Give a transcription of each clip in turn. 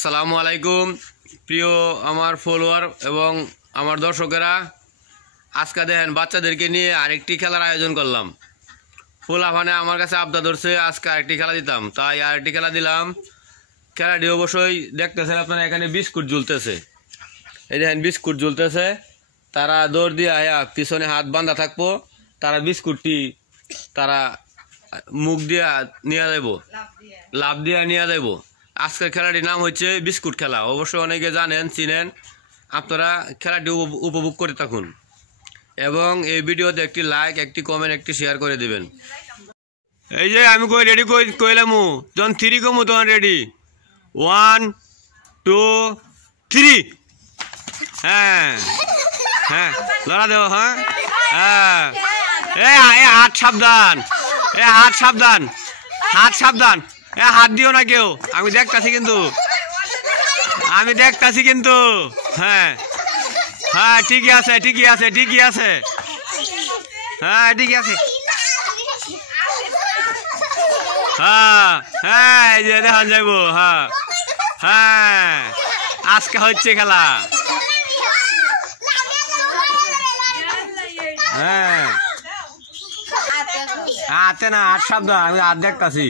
আসসালামু আলাইকুম প্রিয় আমার ফলোয়ার এবং আমার দর্শকেরা, আজকে দেখেন বাচ্চাদেরকে নিয়ে আরেকটি খেলার আয়োজন করলাম। ফুলাফানে আমার কাছে আবদার ধরছে আজকে আরেকটি খেলা দিতাম, তাই আরেকটি খেলা দিলাম। খেলাটি অবশ্যই দেখতেছেন আপনারা, এখানে বিস্কুট ঝুলতেছে। এই দেখেন বিস্কুট ঝুলতেছে, তারা দৌড় দিয়ে আয়া পিছনে হাত বাঁধা থাকবো, তারা বিস্কুটটি তারা মুখ দিয়া নিয়ে যাইব, লাভ দিয়া নিয়ে যাইব। আজকের খেলাটির নাম হচ্ছে বিস্কুট খেলা। অবশ্যই অনেকে জানেন, চিনেন। আপনারা খেলাটি উপভোগ করে থাকুন এবং এই ভিডিওতে একটি লাইক, একটি কমেন্ট, একটি শেয়ার করে দিবেন। এই যে আমি কই রেডি কইলাম, যখন 3 কমু তখন রেডি। 1 2 3। হ্যাঁ হ্যাঁ, লড়া দেব। হ্যাঁ হ্যাঁ, হাত সাবধান, হাত সাবধান, হাত সাবধান। হাত দিও না কেউ, আমি দেখতাছি কিন্তু, আমি দেখতাছি কিন্তু। হ্যাঁ হ্যাঁ, ঠিকই আছে, ঠিকই আছে, ঠিকই আছে। হ্যাঁ ঠিকই আছে। হ্যাঁ হ্যাঁ, এই যে দেখান যাইব। হ্যাঁ হ্যাঁ, আজকে হচ্ছে খেলা। হ্যাঁ, হাতে না, হাত সাবধান, আমি হাত দেখতাছি।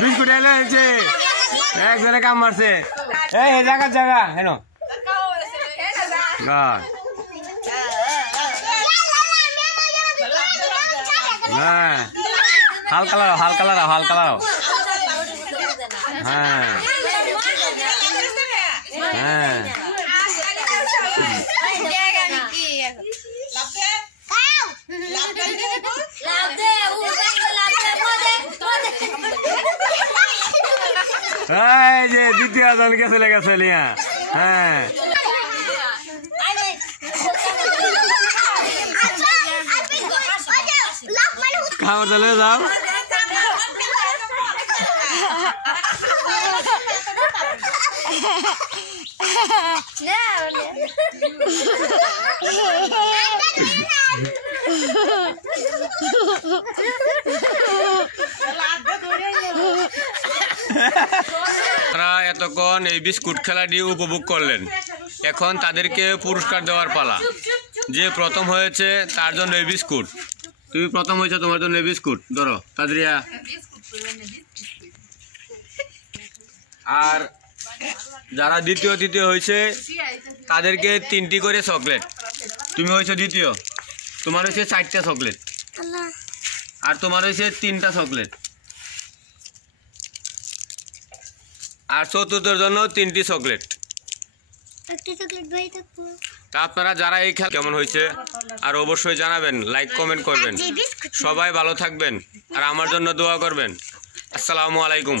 বিস্কুট এলে হয়েছে, একজনে কাম মারছে। এই জায়গা জায়গা হেন। হ্যাঁ, হালকা লাগাও, হালকা লাগাও, হালকা লাগাও। হ্যাঁ হ্যাঁ, এই যে দ্বিতীয় জনকে চলে গেছে লিয়া। হ্যাঁ, খাবার চলে যাও। তারা এতক্ষণ এই বিস্কুট খেলাটি উপভোগ করলেন, এখন তাদেরকে পুরস্কার দেওয়ার পালা। যে প্রথম হয়েছে তার জন্য এই বিস্কুট। তুমি প্রথম হয়েছে, তোমার জন্য এই বিস্কুট ধরো তাদেরিয়া। আর যারা দ্বিতীয় তৃতীয় হয়েছে তাদেরকে 3টি করে চকলেট। তুমি হয়েছে দ্বিতীয়, তোমার হয়েছে 4টা চকলেট, আর তোমার হয়েছে 3টা চকলেট, আর চতুর্থের জন্য 3টি চকলেট। তা আপনারা যারা এই খেলা কেমন হয়েছে আর অবশ্যই জানাবেন, লাইক কমেন্ট করবেন। সবাই ভালো থাকবেন আর আমার জন্য দোয়া করবেন। আসসালামু আলাইকুম।